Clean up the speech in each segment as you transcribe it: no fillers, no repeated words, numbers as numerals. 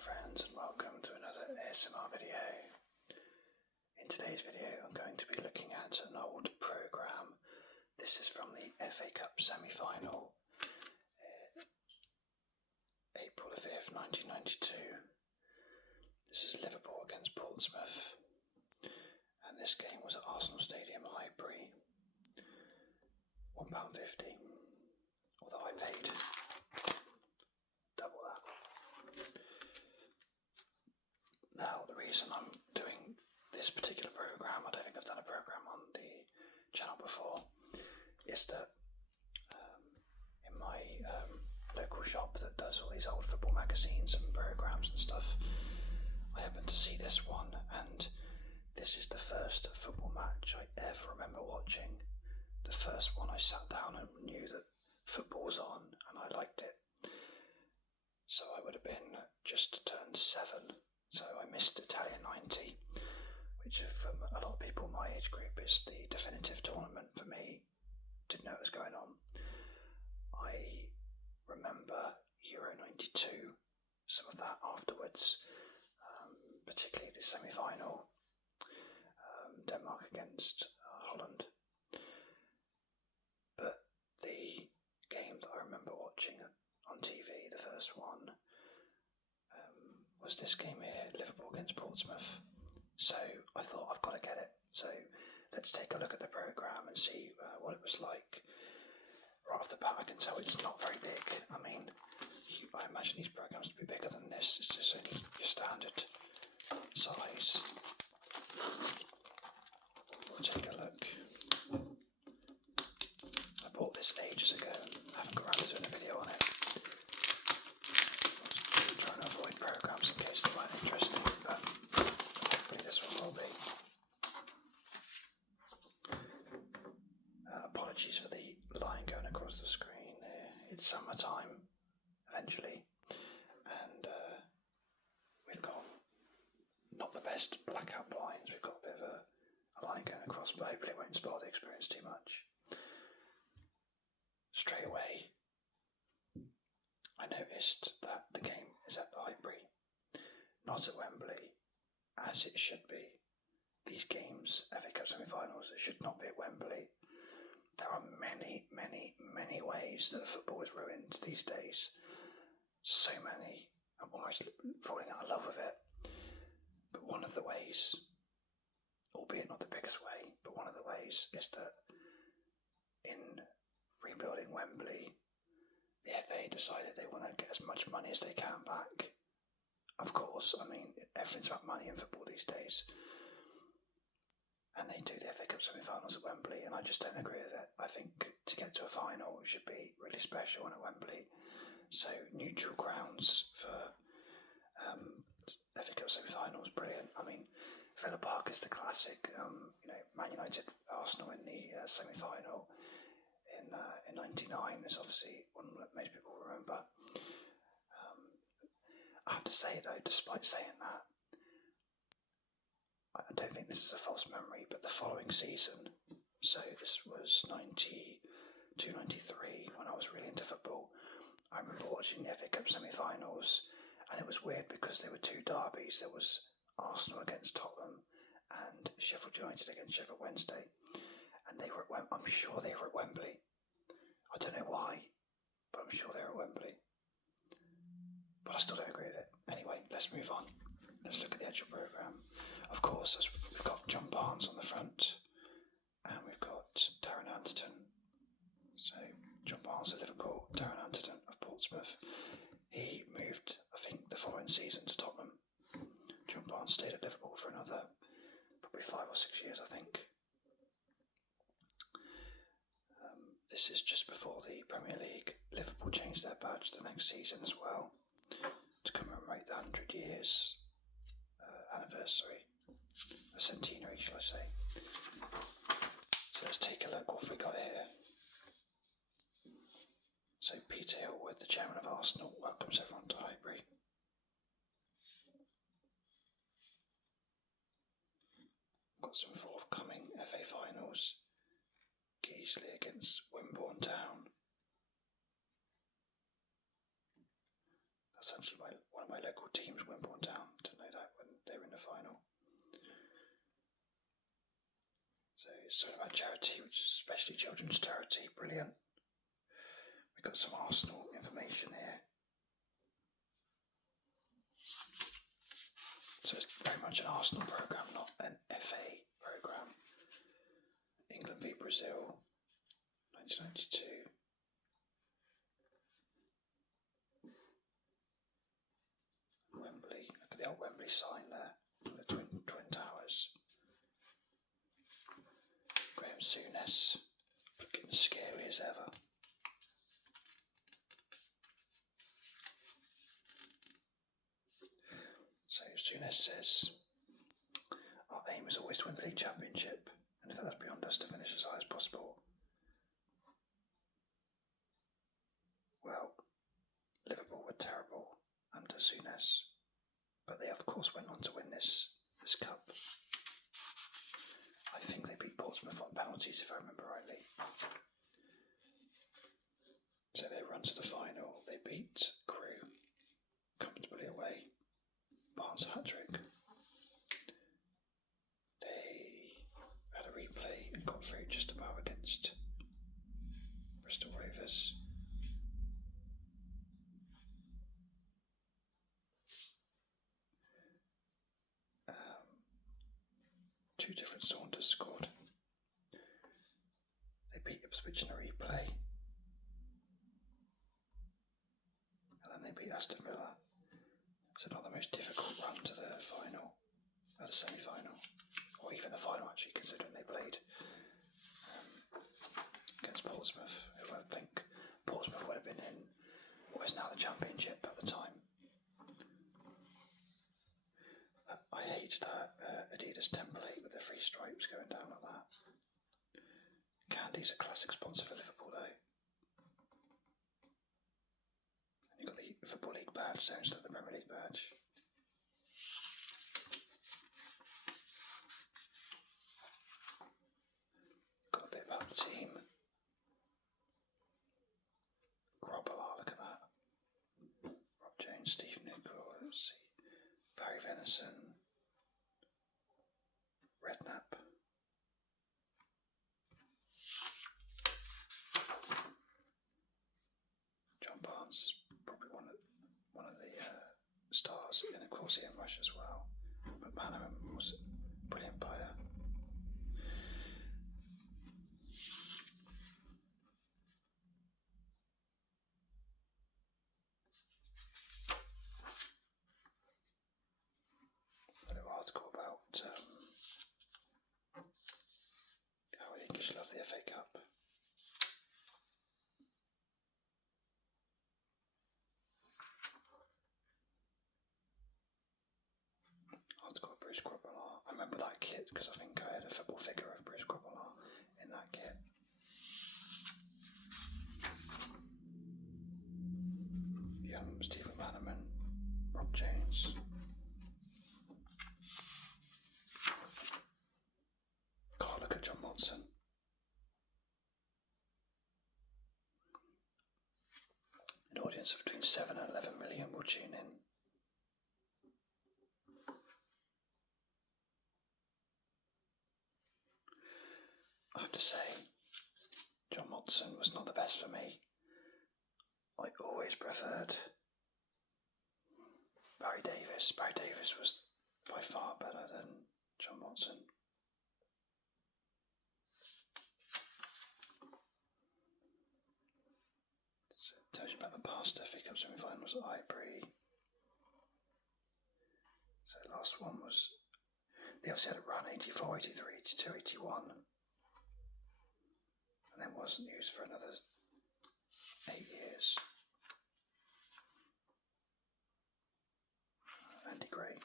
friends, and welcome to another ASMR video. In today's video I'm going to be looking at an old programme. This is from the FA Cup semi-final, April the 5th, 1992. This is Liverpool against Portsmouth, and this game was at Arsenal Stadium, Highbury. £1.50, although I paid double that. Now, the reason I'm doing this particular programme, I don't think I've done a programme on the channel before, is that in my local shop that does all these old football magazines and programmes and stuff, I happened to see this one, and this is the first football match I ever remember watching. The first one I sat down and knew that football was on, and I liked it. So I would have been just turned 7. So I missed Italian 90, which from a lot of people my age group is the definitive tournament for me. Didn't know what was going on. I remember Euro 92, some of that afterwards, particularly the semi-final, Denmark against Holland. But the game that I remember watching on TV, the first one, was this game here, Liverpool against Portsmouth. So I thought, I've got to get it. So let's take a look at the programme and see what it was like. Right off the bat, I can tell it's not very big. I mean, I imagine these programmes to be bigger than this. This is only your standard size. We'll take a look. I bought this ages ago and haven't got around to doing a video on it. I'm trying to avoid programmes in case they weren't interesting, but hopefully this one will be. Apologies for the line going across the screen here. It's summertime, eventually, and we've got not the best blackout blinds. We've got a bit of a line going across, but hopefully it won't spoil the experience too much. Straight away, I noticed that the game is at Highbury, not at Wembley, as it should be. These games, FA Cup semi-finals, should not be at Wembley. There are many, many, many ways that football is ruined these days. So many. I'm almost falling out of love with it. But one of the ways, albeit not the biggest way, but one of the ways is that in rebuilding Wembley, the FA decided they want to get as much money as they can back. Of course, I mean, everything's about money in football these days. And they do the FA Cup semi-finals at Wembley, and I just don't agree with it. I think to get to a final should be really special and at Wembley. So neutral grounds for FA Cup semi-finals, brilliant. I mean, Villa Park is the classic. Man United, Arsenal in the semi-final in '99 is obviously one that most people remember. I have to say though, despite saying that, I don't think this is a false memory, but the following season, so this was 92-93, when I was really into football, I remember watching the FA Cup semi-finals, and it was weird because there were two derbies. There was Arsenal against Tottenham and Sheffield United against Sheffield Wednesday, and they were at I'm sure they were at Wembley. I don't know why, but I'm sure they were at Wembley. But I still don't agree with it. Anyway, let's move on. Let's look at the actual programme. Of course, we've got John Barnes on the front, and we've got Darren Anderton. So, John Barnes of Liverpool, Darren Anderton of Portsmouth. He moved, I think, the following season to Tottenham. John Barnes stayed at Liverpool for another, probably 5 or 6 years, I think. This is just before the Premier League. Liverpool changed their badge the next season as well, to commemorate the 100 years anniversary, a centenary, shall I say. So let's take a look what we got here. So Peter Hillwood, the chairman of Arsenal, welcomes everyone to Highbury. Got some forthcoming FA finals. Geesley against Wimborne Town. That's essentially one of my local teams, Wimbledon Town. Didn't know that when they were in the final. So it's something about charity, which is especially children's charity. Brilliant. We've got some Arsenal information here. So it's very much an Arsenal programme, not an FA programme. England v Brazil, 1992. Wembley, look at the old Wembley sign there, the twin towers. Graham Souness, looking scary as ever. So Souness says, our aim is always to win the league championship, and if that's beyond us, to finish as high as possible. Well, Liverpool were terrible under Souness, but they of course went on to win this cup. I think they beat Portsmouth on penalties, if I remember rightly. So they run to the final. They beat Crewe comfortably away. Barnes hat-trick. They had a replay and got through just about against Bristol Rovers. Two different Saunders scored. They beat Ipswich in a replay. And then they beat Aston Villa. So not the most difficult run to the final, the semi-final, or even the final actually, considering they played against Portsmouth, who I think Portsmouth would have been in what is now the Championship at the time. I hate that Adidas template with the three stripes going down like that. Candy's a classic sponsor for Liverpool though. And you've got the Football League badge, so instead of the Premier League badge. Got a bit about the team. Grobbelaar, look at that. Rob Jones, Steve Nicol, let's see. Barry Venison. Redknapp. John Barnes is probably one of the stars, and of course Ian Rush as well. But Bannerman was a brilliant player. A little article about how the English love the FA Cup. Article of Bruce Grobbelaar. I remember that kit because I think I had a football figure of Bruce Grobbelaar in that kit. Young Stephen Bannerman, Rob Jones. God, look at John Watson. An audience of between 7 and 11 million will tune in. I have to say, John Watson was not the best for me. I always preferred Barry Davies. Barry Davies was by far better than John Watson. So it tells you about the past FA Cup semi-finals at Highbury. So the last one was, they obviously had a run 84, 83, 82, 81. And then wasn't used for another 8 years. Andy Gray.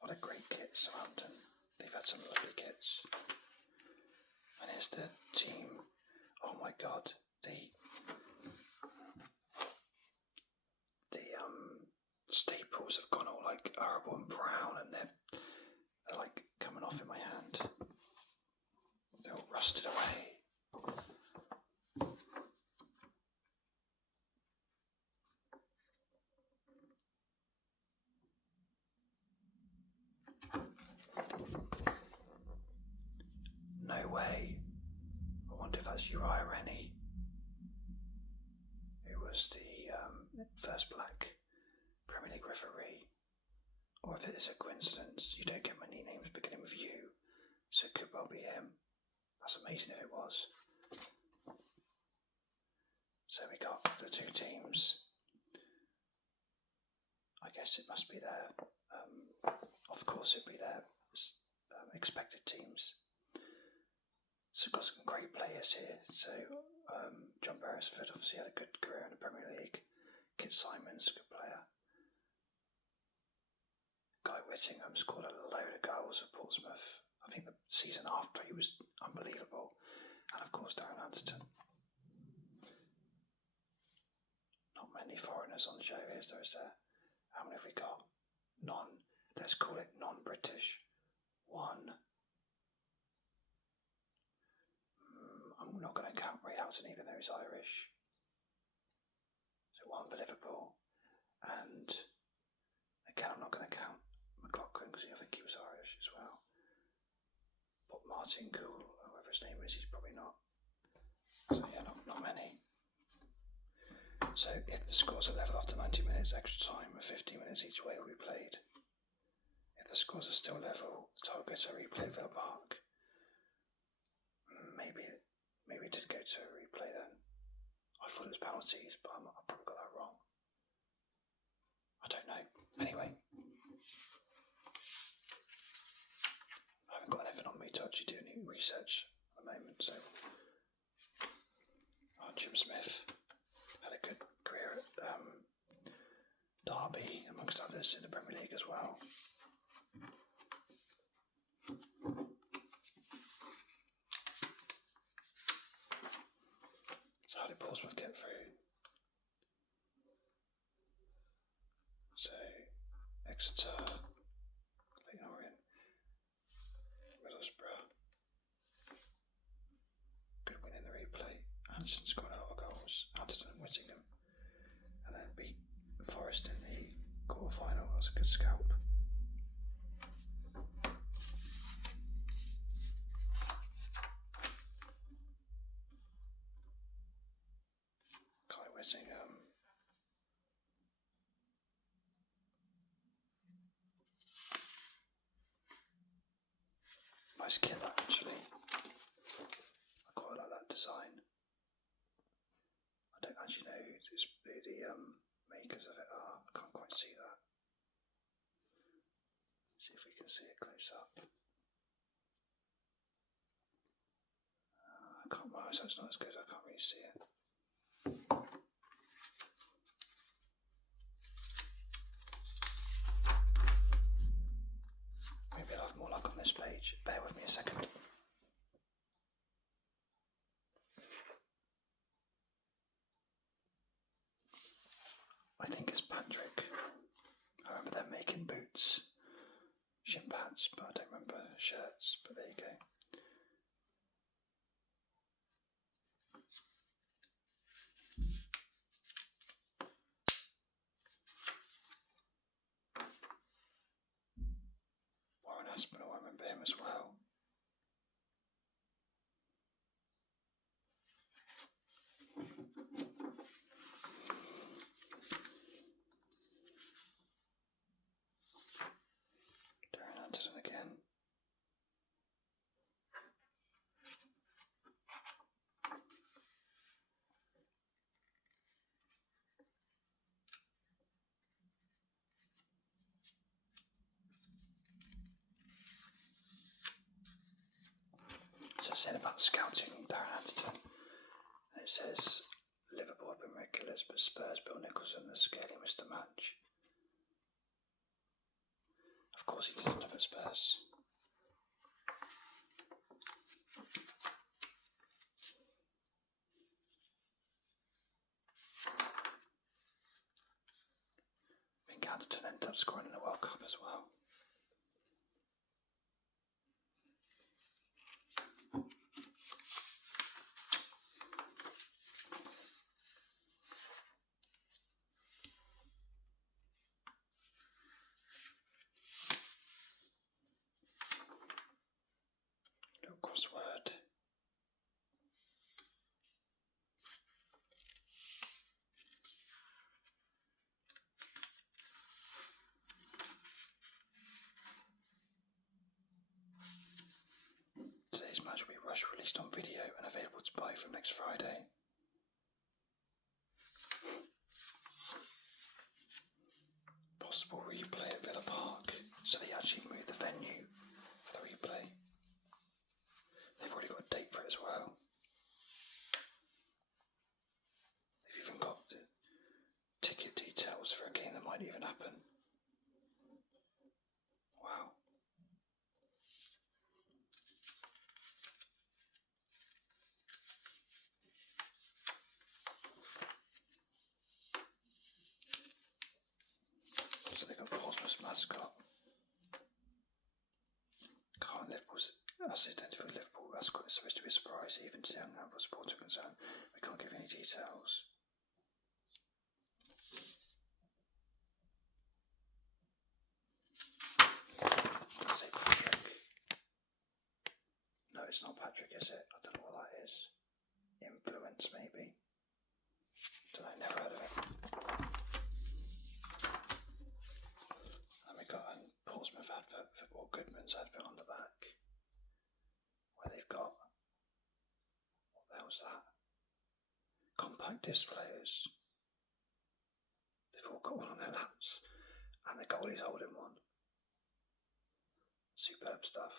What a great kit, Southampton. They've had some lovely kits. And here's the team. Oh my god, the staples have gone all like horrible and brown, and they're like coming off in my hand. They're all rusted away. was Uriah Rennie, who was the first black Premier League referee. Or if it is a coincidence, you don't get many names beginning with U, so it could well be him. That's amazing if it was. So we got the two teams. I guess it must be their, of course it'd be their expected teams. So we've got some great players here. So John Beresford obviously had a good career in the Premier League. Kit Simon's a good player. Guy Whittingham scored a load of goals for Portsmouth. I think the season after he was unbelievable. And of course Darren Anderton. Not many foreigners on the show, is there? How many have we got? Let's call it non-British. One. I'm not going to count Ray Houghton even though he's Irish. So one for Liverpool. And again, I'm not going to count McLaughlin because I think he was Irish as well. But Martin Cool, whoever his name is, he's probably not. So yeah, not many. So if the scores are level after 90 minutes, extra time of 15 minutes each way will be played. If the scores are still level, the targets are replayed at Villa Park. Maybe it did go to a replay then. I thought it was penalties, but I probably got that wrong. I don't know. Anyway, I haven't got anything on me to actually do any research at the moment, so Jim Smith had a good career at Derby, amongst others, in the Premier League as well. So how did Portsmouth get through? So Exeter, Leyton Orient, Middlesbrough. Good win in the replay. Anderson scored a lot of goals. Anderson and Whittingham. And then beat Forest in the quarter-final. That was a good scalp. Kai Whittingham. Nice kit that actually. I quite like that design. I don't actually know who the makers of it are. I can't quite see that. See if we can see it close up. I can't. My eyesight's not as good. I can't really see it. Maybe I'll have more luck on this page. Bear with me a second. I think it's Patrick. I remember them making boots, shin pads, but I don't remember shirts, but there you go. Warren Aspinall, I remember him as well. Darren Anderson again. So I said about scouting Darren Anderton, and it says Liverpool have been regulars, but Spurs Bill Nicholson has scarcely missed a match. Of course he didn't have at Spurs. I think Anderton ended up scoring in the World Cup as well. Little crossword. match will be rush released on video and available to buy from next Friday. Possible replay at Villa Park, so they actually moved the venue for the replay. They've already got a date for it as well. They've even got the ticket details for a game that might even happen. Wow. So they've got Portsmouth's mascot. Liverpool's identity for Liverpool mascot is supposed to be a surprise, even to young Liverpool supporters are concerned. We can't give any details. Let's say Patrick. No, it's not Patrick, is it? I don't know what that is. Influence, maybe. Don't know, never heard of it. And we got a Portsmouth advert, or Goodman's advert on the back, where they've got, what the hell's that? Compact displays. They've all got one on their laps, and the goalie's holding one. Superb stuff.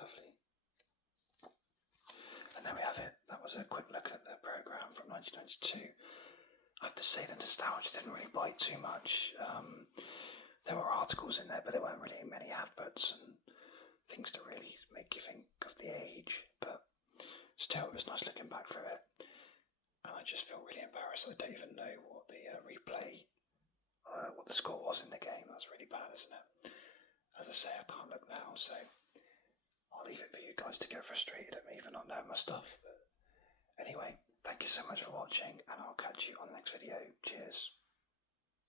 Lovely. And there we have it. That was a quick look at the programme from 1992. I have to say the nostalgia didn't really bite too much. There were articles in there, but there weren't really many adverts and things to really make you think of the age. But still, it was nice looking back through it. And I just feel really embarrassed. I don't even know what the replay, what the score was in the game. That's really bad, isn't it? As I say, I can't look now, so I'll leave it for you guys to get frustrated at me for not knowing my stuff. But anyway, thank you so much for watching, and I'll catch you on the next video. Cheers.